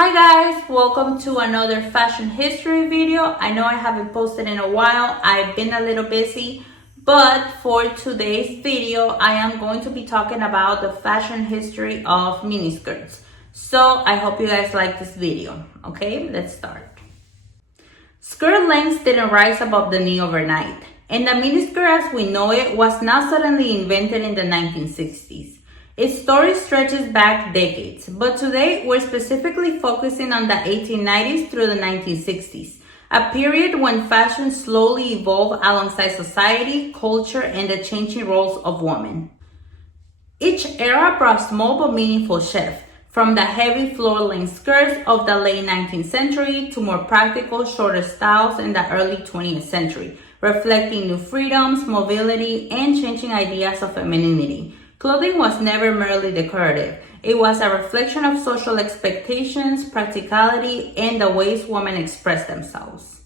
Hi guys, welcome to another fashion history video. I know I haven't posted in a while. I've been a little busy, but for today's video, I am going to be talking about the fashion history of miniskirts. So I hope you guys like this video. Okay, let's start. Skirt lengths didn't rise above the knee overnight, and the miniskirt as we know it was not suddenly invented in the 1960s. Its story stretches back decades, but today we're specifically focusing on the 1890s through the 1960s, a period when fashion slowly evolved alongside society, culture, and the changing roles of women. Each era brought small but meaningful shifts, from the heavy floor-length skirts of the late 19th century to more practical, shorter styles in the early 20th century, reflecting new freedoms, mobility, and changing ideas of femininity. Clothing was never merely decorative. It was a reflection of social expectations, practicality, and the ways women express themselves.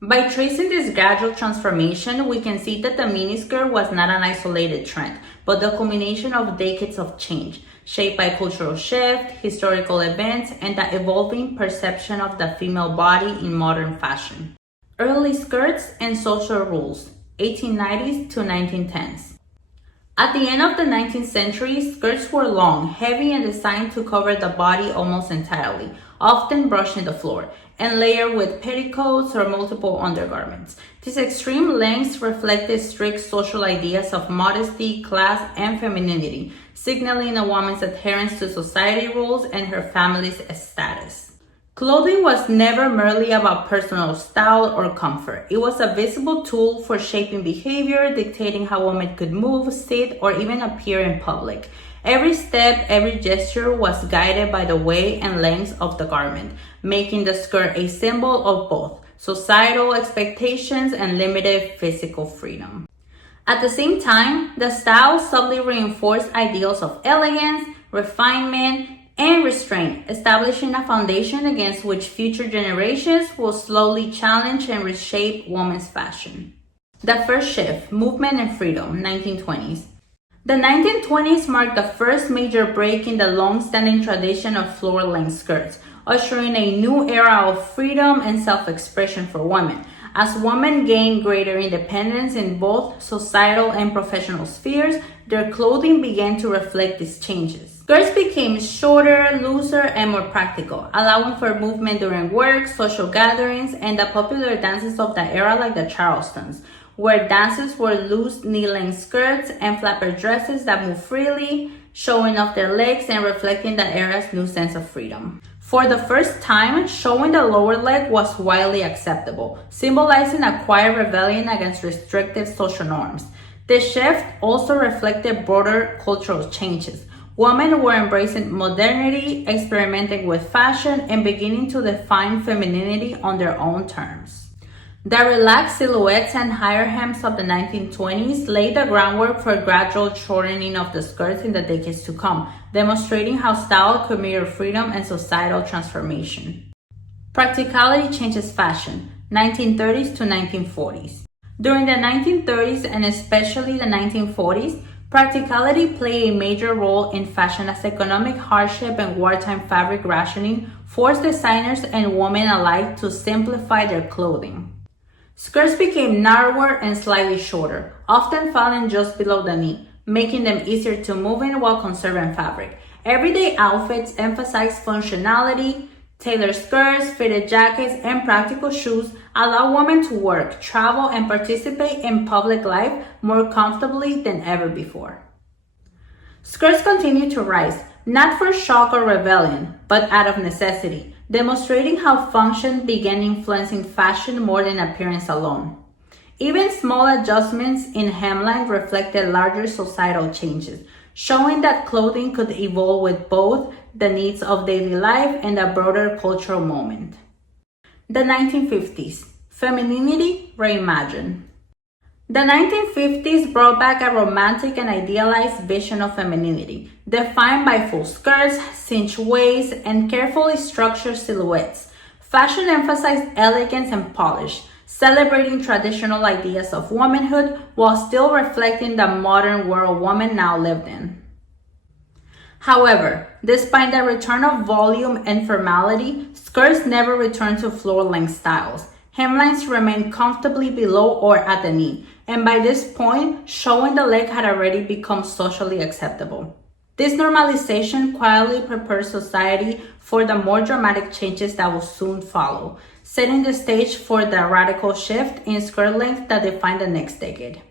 By tracing this gradual transformation, we can see that the miniskirt was not an isolated trend, but the culmination of decades of change, shaped by cultural shift, historical events, and the evolving perception of the female body in modern fashion. Early skirts and social rules, 1890s to 1910s. At the end of the 19th century, skirts were long, heavy, and designed to cover the body almost entirely, often brushing the floor, and layered with petticoats or multiple undergarments. These extreme lengths reflected strict social ideas of modesty, class, and femininity, signaling a woman's adherence to society rules and her family's status. Clothing was never merely about personal style or comfort. It was a visible tool for shaping behavior, dictating how women could move, sit, or even appear in public. Every step, every gesture was guided by the weight and length of the garment, making the skirt a symbol of both societal expectations and limited physical freedom. At the same time, the style subtly reinforced ideals of elegance, refinement, and restraint, establishing a foundation against which future generations will slowly challenge and reshape women's fashion. The first shift, movement and freedom, 1920s. The 1920s marked the first major break in the long-standing tradition of floor-length skirts, ushering a new era of freedom and self-expression for women. As women gained greater independence in both societal and professional spheres, their clothing began to reflect these changes. Skirts became shorter, looser, and more practical, allowing for movement during work, social gatherings, and the popular dances of the era like the Charlestons, where dancers wore loose knee-length skirts and flapper dresses that moved freely, showing off their legs and reflecting the era's new sense of freedom. For the first time, showing the lower leg was widely acceptable, symbolizing a quiet rebellion against restrictive social norms. This shift also reflected broader cultural changes. Women were embracing modernity, experimenting with fashion, and beginning to define femininity on their own terms. The relaxed silhouettes and higher hems of the 1920s laid the groundwork for a gradual shortening of the skirts in the decades to come, demonstrating how style could mirror freedom and societal transformation. Practicality changes fashion, 1930s to 1940s. During the 1930s and especially the 1940s, practicality played a major role in fashion as economic hardship and wartime fabric rationing forced designers and women alike to simplify their clothing. Skirts became narrower and slightly shorter, often falling just below the knee, making them easier to move in while conserving fabric. Everyday outfits emphasized functionality. Tailored skirts, fitted jackets, and practical shoes allow women to work, travel, and participate in public life more comfortably than ever before. Skirts continue to rise, not for shock or rebellion, but out of necessity, demonstrating how function began influencing fashion more than appearance alone. Even small adjustments in hemline reflected larger societal changes, showing that clothing could evolve with both the needs of daily life and a broader cultural moment. The 1950s, femininity reimagined. The 1950s brought back a romantic and idealized vision of femininity, defined by full skirts, cinched waists, and carefully structured silhouettes. Fashion emphasized elegance and polish, celebrating traditional ideas of womanhood while still reflecting the modern world women now lived in. However, Despite the return of volume and formality, skirts never returned to floor-length styles. Hemlines remained comfortably below or at the knee, and by this point, showing the leg had already become socially acceptable. This normalization quietly prepared society for the more dramatic changes that will soon follow, setting the stage for the radical shift in skirt length that defined the next decade.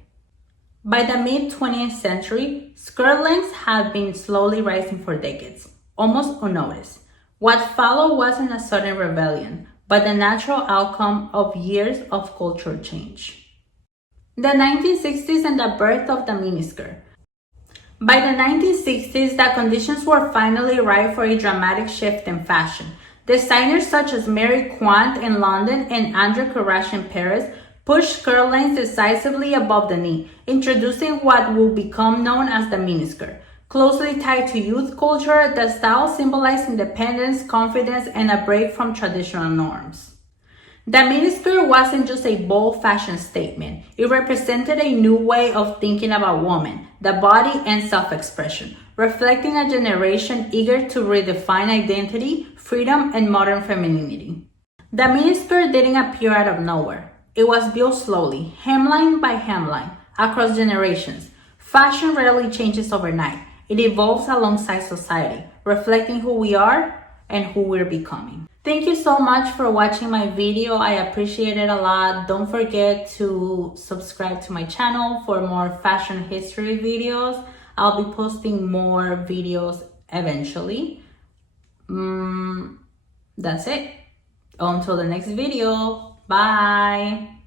By the mid-20th century, skirt lengths had been slowly rising for decades, almost unnoticed. What followed wasn't a sudden rebellion, but the natural outcome of years of cultural change. The 1960s and the birth of the miniskirt. By the 1960s, the conditions were finally ripe for a dramatic shift in fashion. Designers such as Mary Quant in London and André Courage in Paris pushed skirt lengths decisively above the knee, introducing what would become known as the miniskirt. Closely tied to youth culture, the style symbolized independence, confidence, and a break from traditional norms. The miniskirt wasn't just a bold fashion statement. It represented a new way of thinking about women, the body, and self-expression, reflecting a generation eager to redefine identity, freedom, and modern femininity. The miniskirt didn't appear out of nowhere. It was built slowly, hemline by hemline, across generations. Fashion rarely changes overnight. It evolves alongside society, reflecting who we are and who we're becoming. Thank you so much for watching my video. I appreciate it a lot. Don't forget to subscribe to my channel for more fashion history videos. I'll be posting more videos eventually. That's it. Until the next video. Bye.